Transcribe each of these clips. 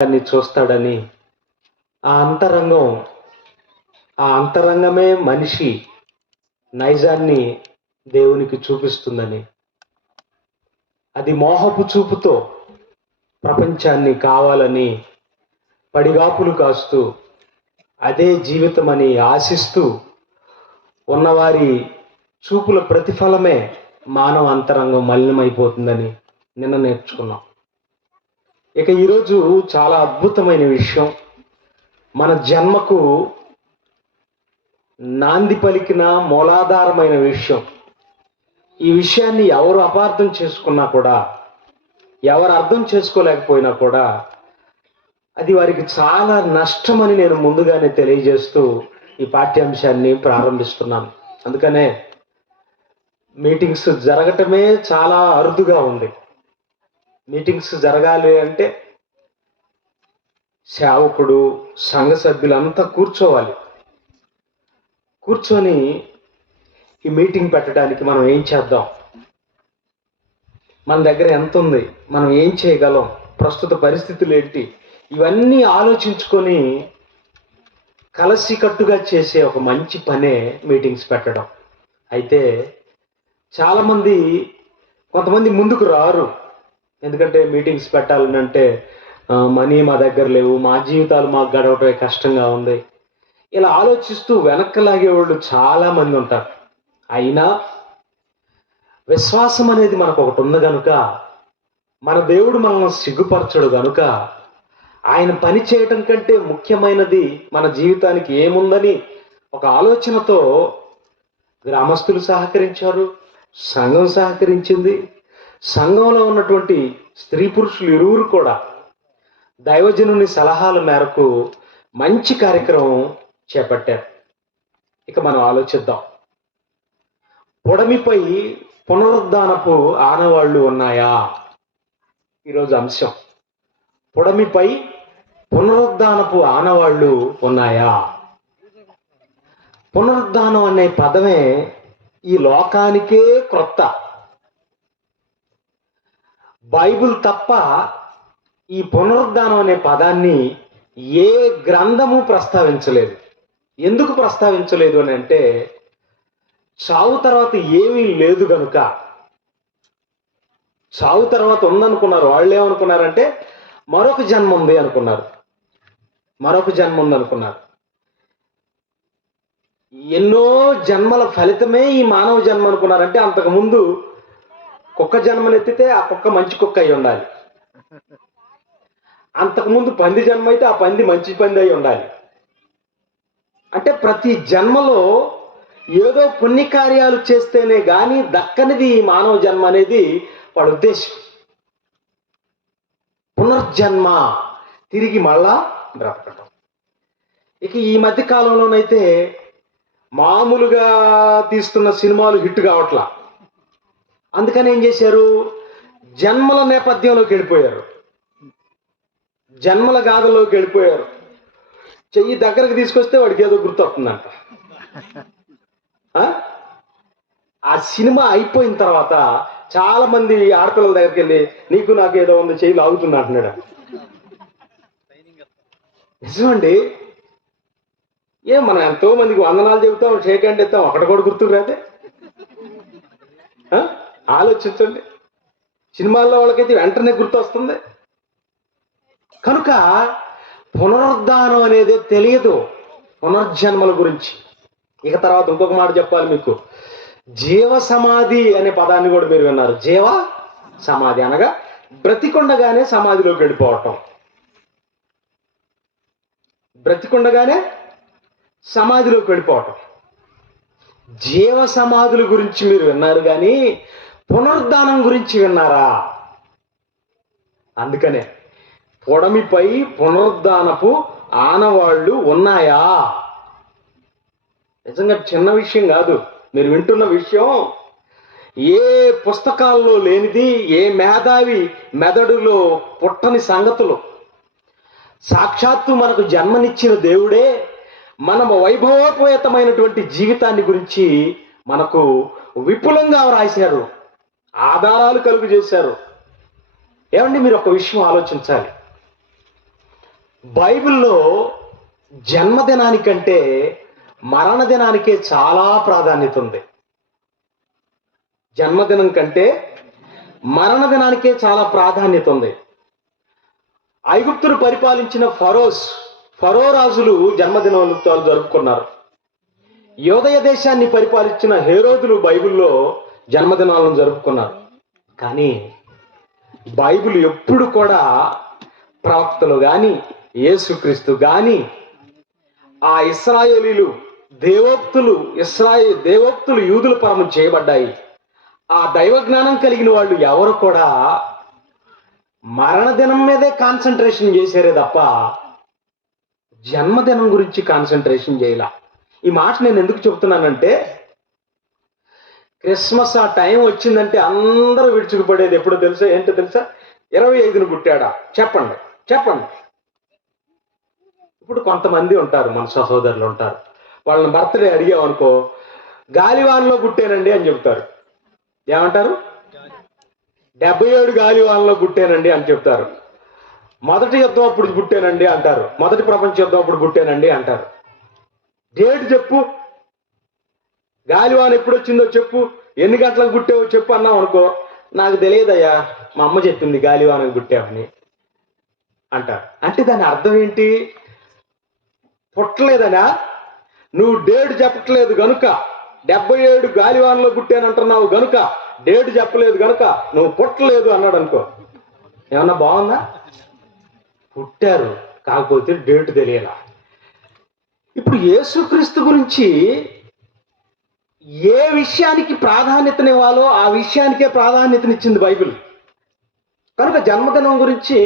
దాన్ని చూస్తాడని, ఆ అంతరంగం ఆ అంతరంగమే మనిషి నైజాన్ని దేవునికి చూపిస్తుందని, అది మోహపు చూపుతో ప్రపంచాన్ని కావాలని పడిగాపులు కాస్తూ అదే జీవితమని ఆశిస్తూ ఉన్నవారి చూపుల ప్రతిఫలమే మానవ అంతరంగం మలినమైపోతుందని నిన్న నేర్చుకున్నాం. ఇక ఈరోజు చాలా అద్భుతమైన విషయం, మన జన్మకు నాంది పలికిన మూలాధారమైన విషయం. ఈ విషయాన్ని ఎవరు అపార్థం చేసుకున్నా కూడా, ఎవరు అర్థం చేసుకోలేకపోయినా కూడా అది వారికి చాలా నష్టమని నేను ముందుగానే తెలియజేస్తూ ఈ పాఠ్యాంశాన్ని ప్రారంభిస్తున్నాను. అందుకనే మీటింగ్స్ జరగటమే చాలా అరుదుగా ఉంది. మీటింగ్స్ జరగాలి అంటే సేవకుడు, సంఘ సభ్యులంతా కూర్చోవాలి. కూర్చొని ఈ మీటింగ్ పెట్టడానికి మనం ఏం చేద్దాం, మన దగ్గర ఎంత ఉంది, మనం ఏం చేయగలం, ప్రస్తుత పరిస్థితులు ఏంటి, ఇవన్నీ ఆలోచించుకొని కలసికట్టుగా చేసే ఒక మంచి పనే మీటింగ్స్ పెట్టడం. అయితే చాలామంది, కొంతమంది ముందుకు రారు. ఎందుకంటే మీటింగ్స్ పెట్టాలని అంటే మనీ మా దగ్గర లేవు, మా జీవితాలు మాకు గడవటమే కష్టంగా ఉంది, ఇలా ఆలోచిస్తూ వెనక్కి లాగేవాళ్ళు చాలామంది ఉంటారు. అయినా విశ్వాసం అనేది మనకు ఒకటి ఉంది కనుక, మన దేవుడు మనల్ని సిగ్గుపరచడు కనుక, ఆయన పని చేయటం కంటే ముఖ్యమైనది మన జీవితానికి ఏముందని ఒక ఆలోచనతో గ్రామస్తులు సహకరించారు, సంఘం సహకరించింది. సంఘంలో ఉన్నటువంటి స్త్రీ పురుషులు ఇరువురు కూడా దైవజనుని సలహాల మేరకు మంచి కార్యక్రమం చేపట్టారు. ఇక మనం ఆలోచిద్దాం, పొడమిపై పునరుద్ధానపు ఆనవాళ్లు ఉన్నాయా? ఈరోజు అంశం, పొడమిపై పునరుద్ధానపు ఆనవాళ్లు ఉన్నాయా? పునరుద్ధానం అనే పదమే ఈ లోకానికే క్రొత్త. బైబిల్ తప్ప ఈ పునరుద్ధానం అనే పదాన్ని ఏ గ్రంథము ప్రస్తావించలేదు. ఎందుకు ప్రస్తావించలేదు అని అంటే, చావు తర్వాత ఏమీ లేదు కనుక. చావు తర్వాత ఉందనుకున్నారు. వాళ్ళు ఏమనుకున్నారంటే మరొక జన్మ ఉంది అనుకున్నారు, మరొక జన్మ ఉంది అనుకున్నారు. ఎన్నో జన్మల ఫలితమే ఈ మానవ జన్మ అనుకున్నారంటే, అంతకుముందు కుక్క జన్మనెత్తితే ఆ కుక్క మంచి కుక్క అయి ఉండాలి, అంతకుముందు పంది జన్మ అయితే ఆ పంది మంచి పంది అయి ఉండాలి. అంటే ప్రతి జన్మలో ఏదో పుణ్యకార్యాలు చేస్తేనే కానీ దక్కనిది ఈ మానవ జన్మ అనేది వాడి ఉద్దేశం. పునర్జన్మ, తిరిగి మళ్ళా బ్రతకటం. ఇక ఈ మధ్య కాలంలోనైతే మామూలుగా తీస్తున్న సినిమాలు హిట్ కావట్లా. అందుకని ఏం చేశారు, జన్మల నేపథ్యంలోకి వెళ్ళిపోయారు, జన్మల గాథలోకి వెళ్ళిపోయారు. చెయ్యి దగ్గరకు తీసుకొస్తే వాడికి ఏదో గుర్తొస్తుందంట. ఆ సినిమా అయిపోయిన తర్వాత చాలా మంది ఆడపిల్లల దగ్గరికి వెళ్ళి నీకు నాకు ఏదో ఉంది చెయ్యి లాగుతున్నా అంటున్నాడు. నిజమండి, మనం ఎంతో మందికి వందనాలు చెబుతాం, షేక్ హ్యాండ్ ఇస్తాం, ఒకటి కూడా గుర్తుకు రాదే. ఆలోచించండి, సినిమాల్లో వాళ్ళకైతే వెంటనే గుర్తు వస్తుంది. కనుక పునరుద్ధానం అనేది తెలియదు, పునర్జన్మల గురించి. ఇక తర్వాత ఇంకొక మాట చెప్పాలి మీకు, జీవ సమాధి అనే పదాన్ని కూడా మీరు విన్నారు. జీవ సమాధి అనగా బ్రతికొండగానే సమాధిలోకి వెళ్ళిపోవటం, బ్రతికొండగానే సమాధిలోకి వెళ్ళిపోవటం. జీవ సమాధుల గురించి మీరు విన్నారు కానీ పునరుద్ధానం గురించి విన్నారా? అందుకనే పొడమిపై పునరుద్ధానపు ఆనవాళ్లు ఉన్నాయా? నిజంగా చిన్న విషయం కాదు. మీరు వింటున్న విషయం ఏ పుస్తకాల్లో లేనిది, ఏ మేధావి మెదడులో పుట్టని సంగతులు. సాక్షాత్తు మనకు జన్మనిచ్చిన దేవుడే మన వైభవోపేతమైనటువంటి జీవితాన్ని గురించి మనకు విపులంగా రాశారు, ఆధారాలు కలుగు చేశారు. ఏమండి, మీరు ఒక విషయం ఆలోచించాలి. బైబిల్లో జన్మదినానికంటే మరణదినానికే చాలా ప్రాధాన్యత ఉంది. జన్మదినం కంటే మరణదినానికే చాలా ప్రాధాన్యత ఉంది. ఐగుప్తును పరిపాలించిన ఫరో రాజులు జన్మదినోత్సవాలు జరుపుకున్నారు. యోదయ దేశాన్ని పరిపాలించిన హేరోదులు బైబిల్లో జన్మదినాలను జరుపుకున్నారు. కానీ బైబిల్ ఎప్పుడు కూడా ప్రవక్తలు కానీ యేసుక్రీస్తు కానీ ఆ ఇశ్రాయేలీలు దేవోక్తులు యూదుల పరము చేయబడ్డాయి. ఆ దైవ జ్ఞానం కలిగిన వాళ్ళు ఎవరు కూడా మరణదినం మీదే కాన్సన్ట్రేషన్ చేశారే తప్ప జన్మదినం గురించి కాన్సన్ట్రేషన్ చేయాల. ఈ మాట నేను ఎందుకు చెబుతున్నానంటే, క్రిస్మస్ ఆ టైం వచ్చిందంటే అందరూ విడుచుకుపడేది ఎప్పుడో తెలుసా? ఏంటో తెలుసా? 25న పుట్టాడా చెప్పండి. ఇప్పుడు కొంతమంది ఉంటారు, మన సహోదరులు ఉంటారు, వాళ్ళని బర్త్డే అడిగామనుకో, గాలివానలో పుట్టానండి అని చెప్తారు. ఏమంటారు? 77 గాలివానలో పుట్టానండి అని చెప్తారు. మొదటి యుద్ధం అప్పుడు పుట్టానండి అంటారు. మొదటి ప్రపంచ యుద్ధం అప్పుడు పుట్టానండి అంటారు. డేట్ చెప్పు, గాలివాన ఎప్పుడు వచ్చిందో చెప్పు, ఎన్ని గంటలకు పుట్టావో చెప్పు అన్నాం అనుకో, నాకు తెలియదయ్యా, మా అమ్మ చెప్పింది గాలివానకు పుట్టామని అంటారు. అంటే దాని అర్థం ఏంటి? పుట్టలేదనా? నువ్వు డేట్ చెప్పట్లేదు గనుక, 77 గాలివానలో పుట్టానంటున్నావు గనుక, డేట్ చెప్పలేదు గనుక నువ్వు పుట్టలేదు అన్నాడు అనుకో, ఏమన్నా బాగుందా? పుట్టారు, కాకపోతే డేట్ తెలియాల. ఇప్పుడు యేసుక్రీస్తు గురించి ఏ విషయానికి ప్రాధాన్యతనివ్వాలో ఆ విషయానికే ప్రాధాన్యతనిచ్చింది బైబిల్. కనుక జన్మదినం గురించి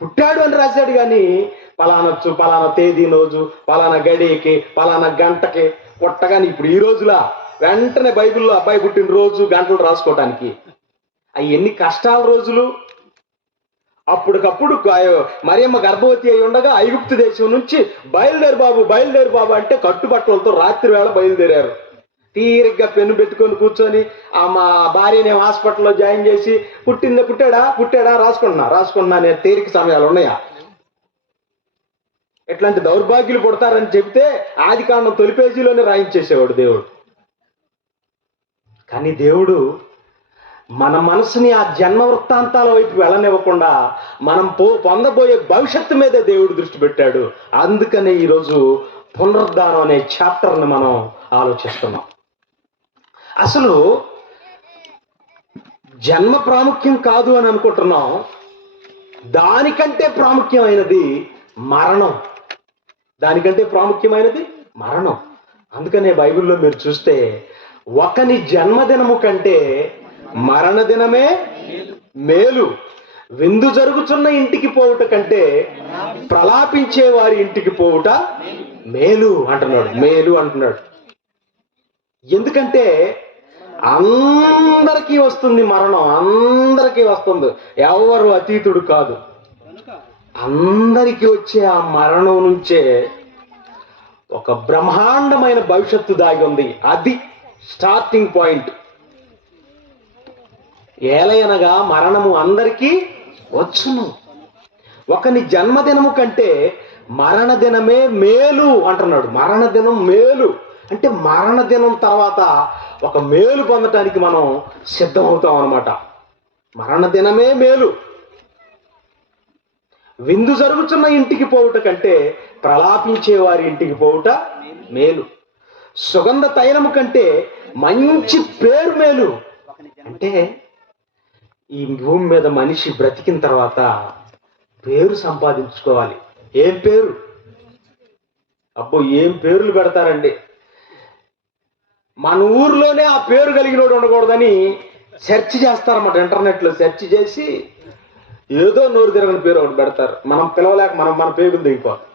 పుట్టాడు అని రాశాడు, కానీ పలానా తేదీ రోజు, పలానా గడియకి, పలానా గంటకి పుట్టగాని ఇప్పుడు ఈ రోజులా వెంటనే బైబిల్లో అబ్బాయి పుట్టిన రోజు గంటలు రాసుకోవటానికి అవి ఎన్ని కష్టాల రోజులు. అప్పటికప్పుడు మరియమ్మ గర్భవతి అయి ఉండగా ఐగుప్తు దేశం నుంచి బయలుదేరు బాబు అంటే కట్టుబట్టలతో రాత్రి వేళ బయలుదేరారు. తీరిగ్గా పెన్ను పెట్టుకొని కూర్చొని మా భార్యని హాస్పిటల్లో జాయిన్ చేసి పుట్టాడా రాసుకున్నా అనే తీరిక సమయాలు ఉన్నాయా? ఎట్లాంటి దౌర్భాగ్యులు పుడతారని చెప్తే ఆదికాండం తొలి పేజీలోనే రాయించేసేవాడు దేవుడు. కానీ దేవుడు మన మనసుని ఆ జన్మ వృత్తాంతాల వైపు వెళ్ళనివ్వకుండా మనం పొందబోయే భవిష్యత్తు మీదే దేవుడు దృష్టి పెట్టాడు. అందుకనే ఈరోజు పునరుద్ధానం అనే చాప్టర్ని మనం ఆలోచిస్తున్నాం. అసలు జన్మ ప్రాముఖ్యం కాదు అని అనుకుంటున్నాం, దానికంటే ప్రాముఖ్యమైనది మరణం. అందుకనే బైబిల్లో మీరు చూస్తే ఒకని జన్మదినము కంటే మరణదినమే మేలు, విందు జరుగుతున్న ఇంటికి పోవుట కంటే ప్రలాపించే వారి ఇంటికి పోవుట మేలు అంటున్నాడు. ఎందుకంటే అందరికీ వస్తుంది మరణం, అందరికీ వస్తుంది, ఎవరు అతీతుడు కాదు. అందరికీ వచ్చే ఆ మరణం నుంచే ఒక బ్రహ్మాండమైన భవిష్యత్తు దాగి ఉంది. అది స్టార్టింగ్ పాయింట్. ఏలయనగా మరణము అందరికీ వచ్చును. ఒకని జన్మదినము కంటే మరణదినమే మేలు అంటున్నాడు. మరణదినం మేలు అంటే మరణదినం తర్వాత ఒక మేలు పొందటానికి మనం సిద్ధమవుతాం అన్నమాట. మరణదినమే మేలు, విందు జరుగుతున్న ఇంటికి పోవుట కంటే ప్రలాపించే వారి ఇంటికి పోవుట మేలు, సుగంధ తైలము కంటే మంచి పేరు మేలు. అంటే ఈ భూమి మీద మనిషి బ్రతికిన తర్వాత పేరు సంపాదించుకోవాలి. ఏం పేరు? ఏం పేర్లు పెడతారండి. మన ఊర్లోనే ఆ పేరు కలిగినోడు ఉండకూడదని సెర్చ్ చేస్తారన్నమాట. ఇంటర్నెట్లో సెర్చ్ చేసి ఏదో నోరు తిరగని పేరు ఒకటి పెడతారు. మనం పిలవలేక మన పేరులు దిగిపోతాం.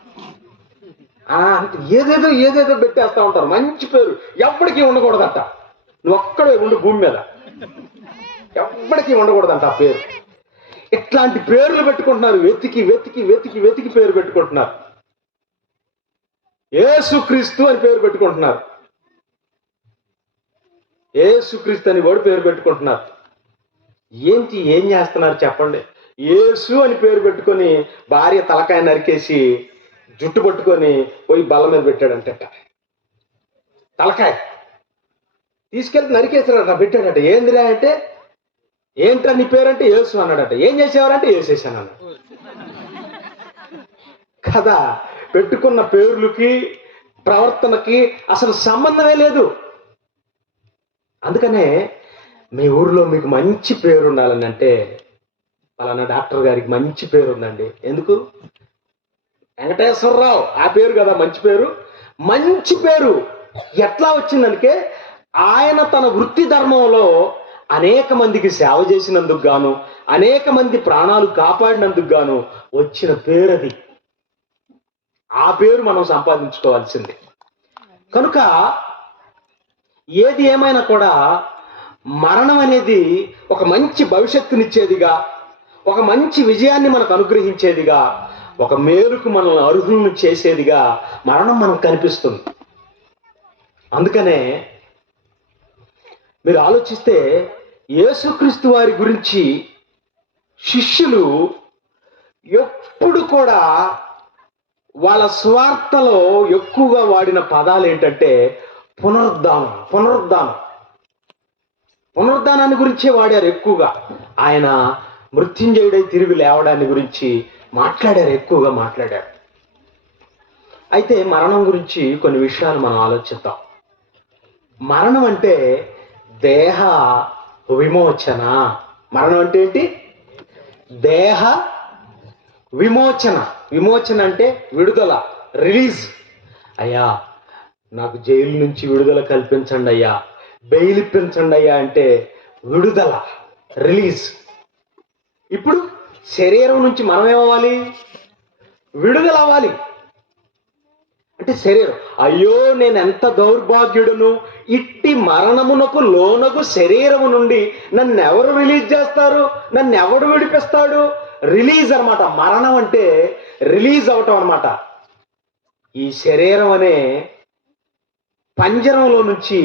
ఏదేదో పెట్టేస్తా ఉంటారు. మంచి పేరు ఎప్పటికీ ఉండకూడదట. నువ్వు ఒక్కడే ఉండు భూమి మీద, ఎప్పటికీ ఉండకూడదంట ఆ పేరు. ఇట్లాంటి పేర్లు పెట్టుకుంటున్నారు. వెతికి పేరు పెట్టుకుంటున్నారు. యేసుక్రీస్తు అని పేరు పెట్టుకుంటున్నారు. యేసుక్రీస్తు అని వాడు పేరు పెట్టుకుంటున్నారు. ఏం చేస్తున్నారు చెప్పండి? యేసు అని పేరు పెట్టుకొని భార్య తలకాయ నరికేసి జుట్టు పట్టుకొని పోయి బల్ల మీద పెట్టాడంట. తలకాయ తీసుకెళ్తే నరికేసాడట, పెట్టాడట. ఏందిరా అంటే, ఏంట్రా నీ పేరంటే యేసు అన్నాడట. ఏం చేసేవారంటే యేసేసాను అన్నాడు కదా. పెట్టుకున్న పేర్లకి ప్రవర్తనకి అసలు సంబంధమే లేదు. అందుకనే మీ ఊరిలో మీకు మంచి పేరు ఉండాలని అంటే, పలానా డాక్టర్ గారికి మంచి పేరు ఉందండి. ఎందుకు? వెంకటేశ్వరరావు ఆ పేరు కదా మంచి పేరు. మంచి పేరు ఎట్లా వచ్చిందంటే, ఆయన తన వృత్తి ధర్మంలో అనేక మందికి సేవ చేసినందుకు గాను, అనేక మంది ప్రాణాలు కాపాడినందుకు గాను వచ్చిన పేరు అది. ఆ పేరు మనం సంపాదించుకోవాల్సింది. కనుక ఏది ఏమైనా కూడా మరణం అనేది ఒక మంచి భవిష్యత్తునిచ్చేదిగా, ఒక మంచి విజయాన్ని మనకు అనుగ్రహించేదిగా, ఒక మేలుకు మనల్ని అర్హులను చేసేదిగా మరణం మనకు కనిపిస్తుంది. అందుకనే మీరు ఆలోచిస్తే యేసుక్రీస్తు వారి గురించి శిష్యులు ఎప్పుడు కూడా వాళ్ళ స్వార్థలో ఎక్కువగా వాడిన పదాలు ఏంటంటే పునరుద్ధానం, పునరుద్ధానం, పునరుద్ధానాన్ని గురించే వాడారు ఎక్కువగా. ఆయన మృత్యుంజయుడై తిరిగి లేవడాన్ని గురించి మాట్లాడారు, ఎక్కువగా మాట్లాడారు. అయితే మరణం గురించి కొన్ని విషయాలు మనం ఆలోచిద్దాం. మరణం అంటే దేహ విమోచన. మరణం అంటే ఏంటి? దేహ విమోచన. విమోచన అంటే విడుదల, రిలీజ్. అయ్యా నాకు జైలు నుంచి విడుదల కల్పించండి అయ్యా, బెయిల్ ఇప్పించండి అయ్యా అంటే విడుదల, రిలీజ్. ఇప్పుడు శరీరం నుంచి మనం ఏమవ్వాలి? విడుదల అవ్వాలి. అంటే శరీరం, అయ్యో నేను ఎంత దౌర్భాగ్యుడును, ఇట్టి మరణమునకు లోనగు శరీరము నుండి నన్ను ఎవరు రిలీజ్ చేస్తారు, నన్ను ఎవడు విడిపిస్తాడు? రిలీజ్ అన్నమాట. మరణం అంటే రిలీజ్ అవటం అన్నమాట. ఈ శరీరం అనే పంజరంలో నుంచి,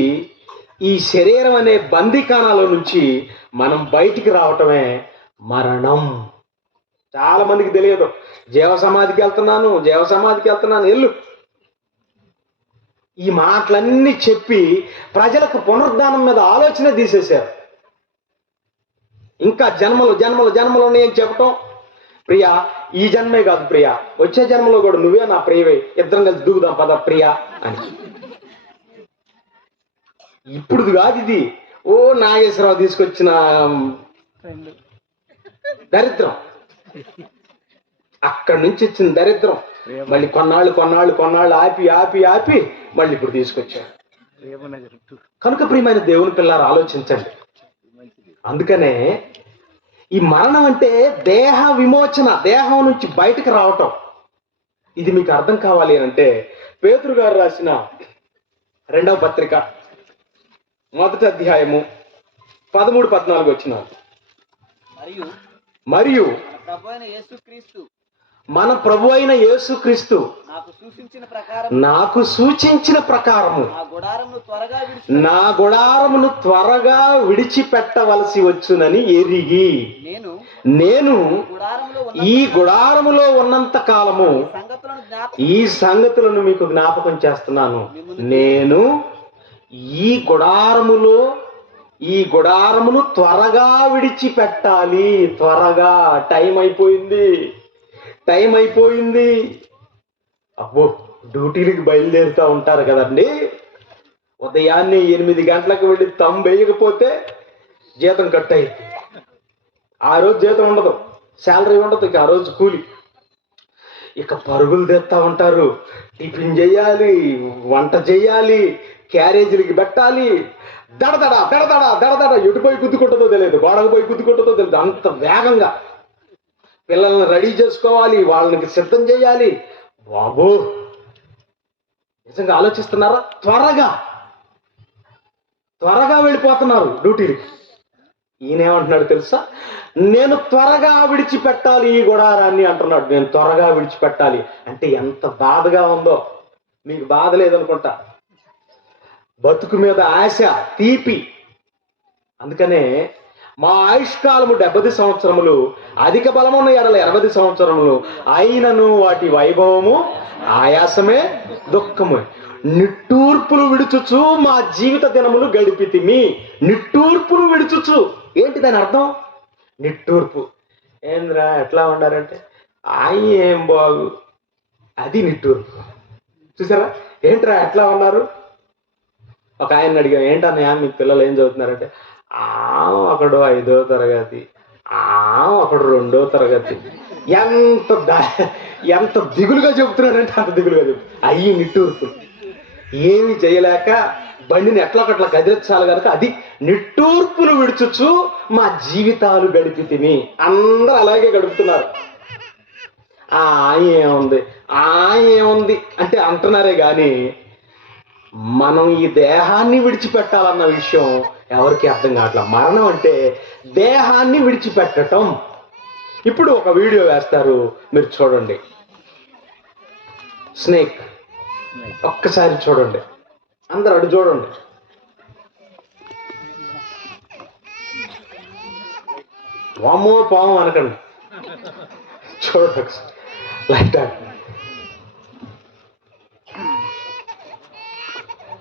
ఈ శరీరం అనే బందీకానాలో నుంచి మనం బయటికి రావటమే మరణం. చాలా మందికి తెలియదు. జీవ సమాధికి వెళ్తున్నాను, జీవ సమాధికి వెళ్తున్నాను, వెళ్ళు. ఈ మాటలన్నీ చెప్పి ప్రజలకు పునరుద్ధానం మీద ఆలోచన తీసేశారు. ఇంకా జన్మలు జన్మలు జన్మలు ఉన్నాయని చెప్పటం. ప్రియా ఈ జన్మే కాదు ప్రియా, వచ్చే జన్మలో కూడా నువ్వే నా ప్రియవే, ఇద్దరం కలిసి దూకుదాం పద ప్రియా అని. ఇప్పుడు కాదు ఇది. ఓ నాగేశ్వరరావు తీసుకొచ్చిన దరిద్రం, అక్కడి నుంచి వచ్చిన దరిద్రం. మళ్ళీ కొన్నాళ్ళు ఆపి ఆపి ఆపి మళ్ళీ ఇప్పుడు తీసుకొచ్చారు. కనుక ప్రియమైన దేవుని పిల్లలు ఆలోచించండి. అందుకనే ఈ మరణం అంటే దేహ విమోచన, దేహం నుంచి బయటకు రావటం. ఇది మీకు అర్థం కావాలి అంటే పేతురు గారు రాసిన 2వ పత్రిక 1వ అధ్యాయము 13-14 వచనాలు. మరియు మన ప్రభు అయిన యేసుక్రీస్తు నాకు సూచించిన ప్రకారము నా గుడారమును త్వరగా విడిచిపెట్టవలసి వచ్చునని ఎరిగి నేను ఈ గుడారములో ఉన్నంత కాలము ఈ సంగతులను మీకు జ్ఞాపకం చేస్తున్నాను. నేను ఈ గుడారమును త్వరగా విడిచిపెట్టాలి. త్వరగా, టైం అయిపోయింది. అబ్బో, డ్యూటీలకు బయలుదేరుతూ ఉంటారు కదండి. ఉదయాన్నే 8 గంటలకు వెళ్ళి తంబు వేయకపోతే జీతం కట్ అయింది. ఆ రోజు జీతం ఉండదు, శాలరీ ఉండదు, ఇక ఆ రోజు కూలి. ఇక పరుగులు తెస్తా ఉంటారు. టిఫిన్ చేయాలి, వంట చేయాలి, క్యారేజీలకి పెట్టాలి. దడదడ దడదడ దడదడ ఎటుపోయి గుద్దుకుంటుందో తెలియదు, గోడకు పోయి గుద్దుకుంటుందో తెలియదు. అంత వేగంగా పిల్లల్ని రెడీ చేసుకోవాలి, వాళ్ళకి సిద్ధం చేయాలి. బాబో, నిజంగా ఆలోచిస్తున్నారా? త్వరగా వెళ్ళిపోతున్నారు డ్యూటీలకి. ఈయనేమంటున్నాడు తెలుసా? నేను త్వరగా విడిచిపెట్టాలి ఈ గుడారాన్ని అంటున్నాడు. నేను త్వరగా విడిచిపెట్టాలి అంటే ఎంత బాధగా ఉందో. మీకు బాధ లేదనుకుంటా. బతుకు మీద ఆశ, తీపి. అందుకనే మా ఆయుష్కాలము 70 సంవత్సరములు, అధిక బలమున్న ఎడల 80 సంవత్సరములు, అయినను వాటి వైభవము ఆయాసమే దుఃఖము. నిట్టూర్పులు విడుచుచు మా జీవిత దినములు గడిపితిమి. నిట్టూర్పులు విడుచుచు ఏంటి దాని అర్థం? నిట్టూర్పు. ఏంద్రా ఎట్లా ఉండారంటే ఏం బాగు, అది నిట్టూర్పు. చూసారా? ఏంట్రా ఎట్లా ఉన్నారు? ఒక ఆయన అడిగా, ఏంటన్నయ్య మీ పిల్లలు ఏం చదువుతున్నారంటే, ఒకడు 5వ తరగతి, ఒకడు 2వ తరగతి. ఎంత దిగులుగా చెబుతున్నారంటే అంత దిగులుగా చెబుతున్నారు. అయ్యి నిట్టూర్పు. ఏమి చేయలేక బండిని ఎట్లొకట్లా కదిలించాలి కనుక అది నిట్టూర్పులు విడుచుచు మా జీవితాలు గడిపితిమి. అందరూ అలాగే గడుపుతున్నారు. ఏముంది ఏముంది అంటే అంటున్నారే కానీ మనం ఈ దేహాన్ని విడిచిపెట్టాలన్న విషయం ఎవరికి అర్థం కావట్లేదు. మరణం అంటే దేహాన్ని విడిచిపెట్టడం. ఇప్పుడు ఒక వీడియో వేస్తారు, మీరు చూడండి. స్నేక్ ఒక్కసారి చూడండి, అందరూ అటు చూడండి. వామ్మో పాము అనకండి, చూడండి లైట్